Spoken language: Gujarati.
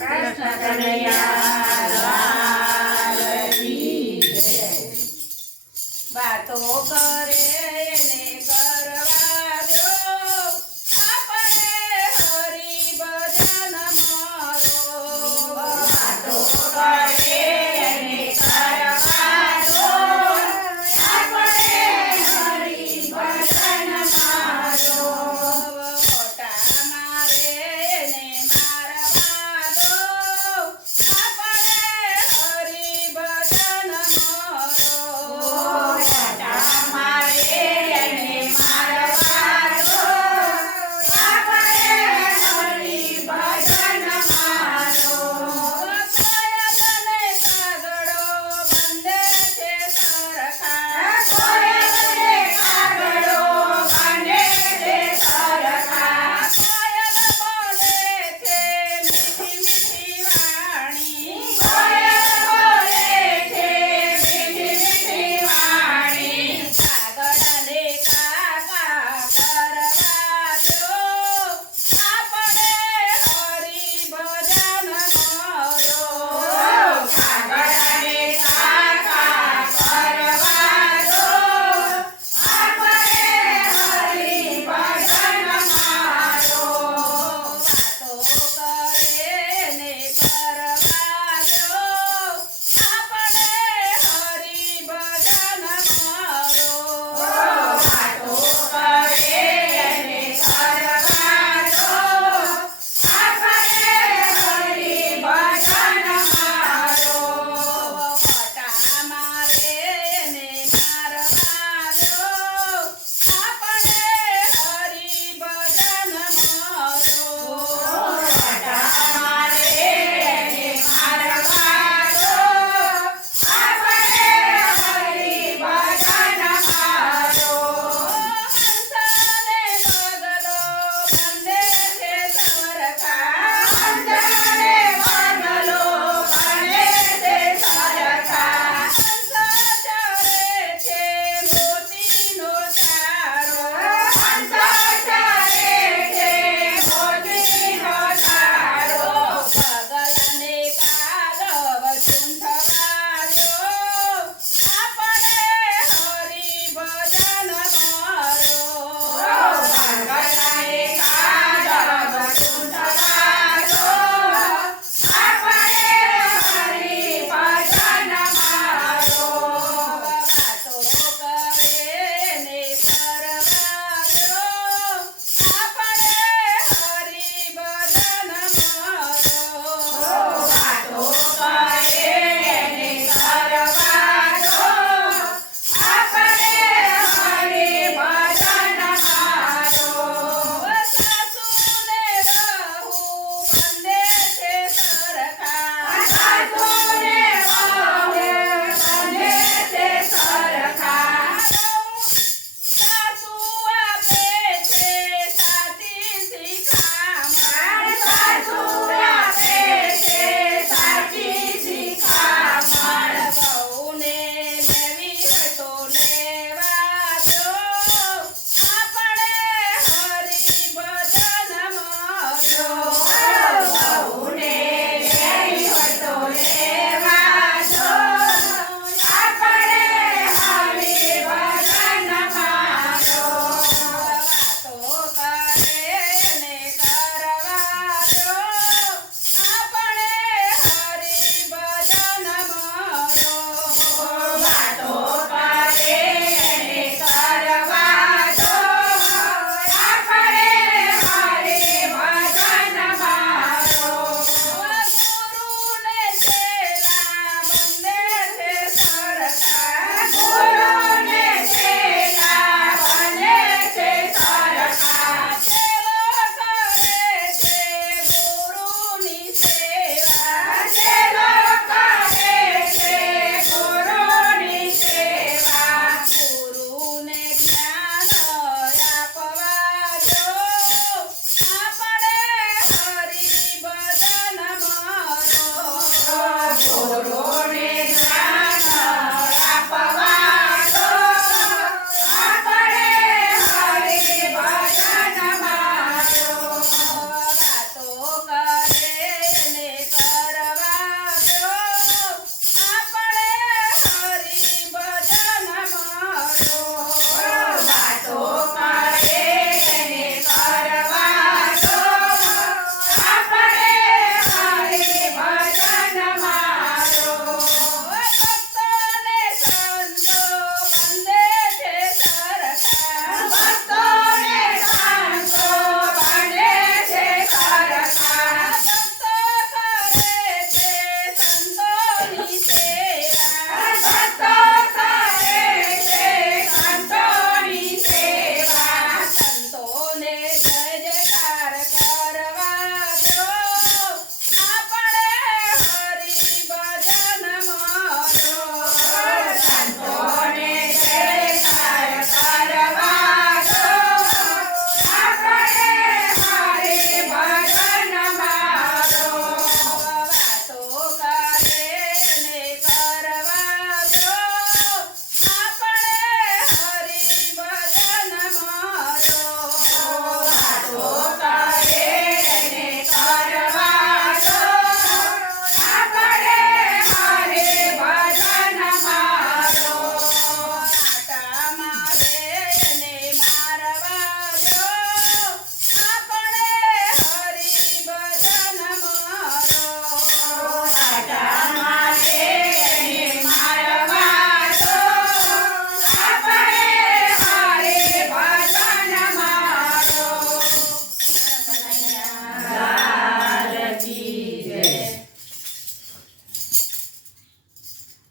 કૃષ્ણ કનૈયા વાતો કરે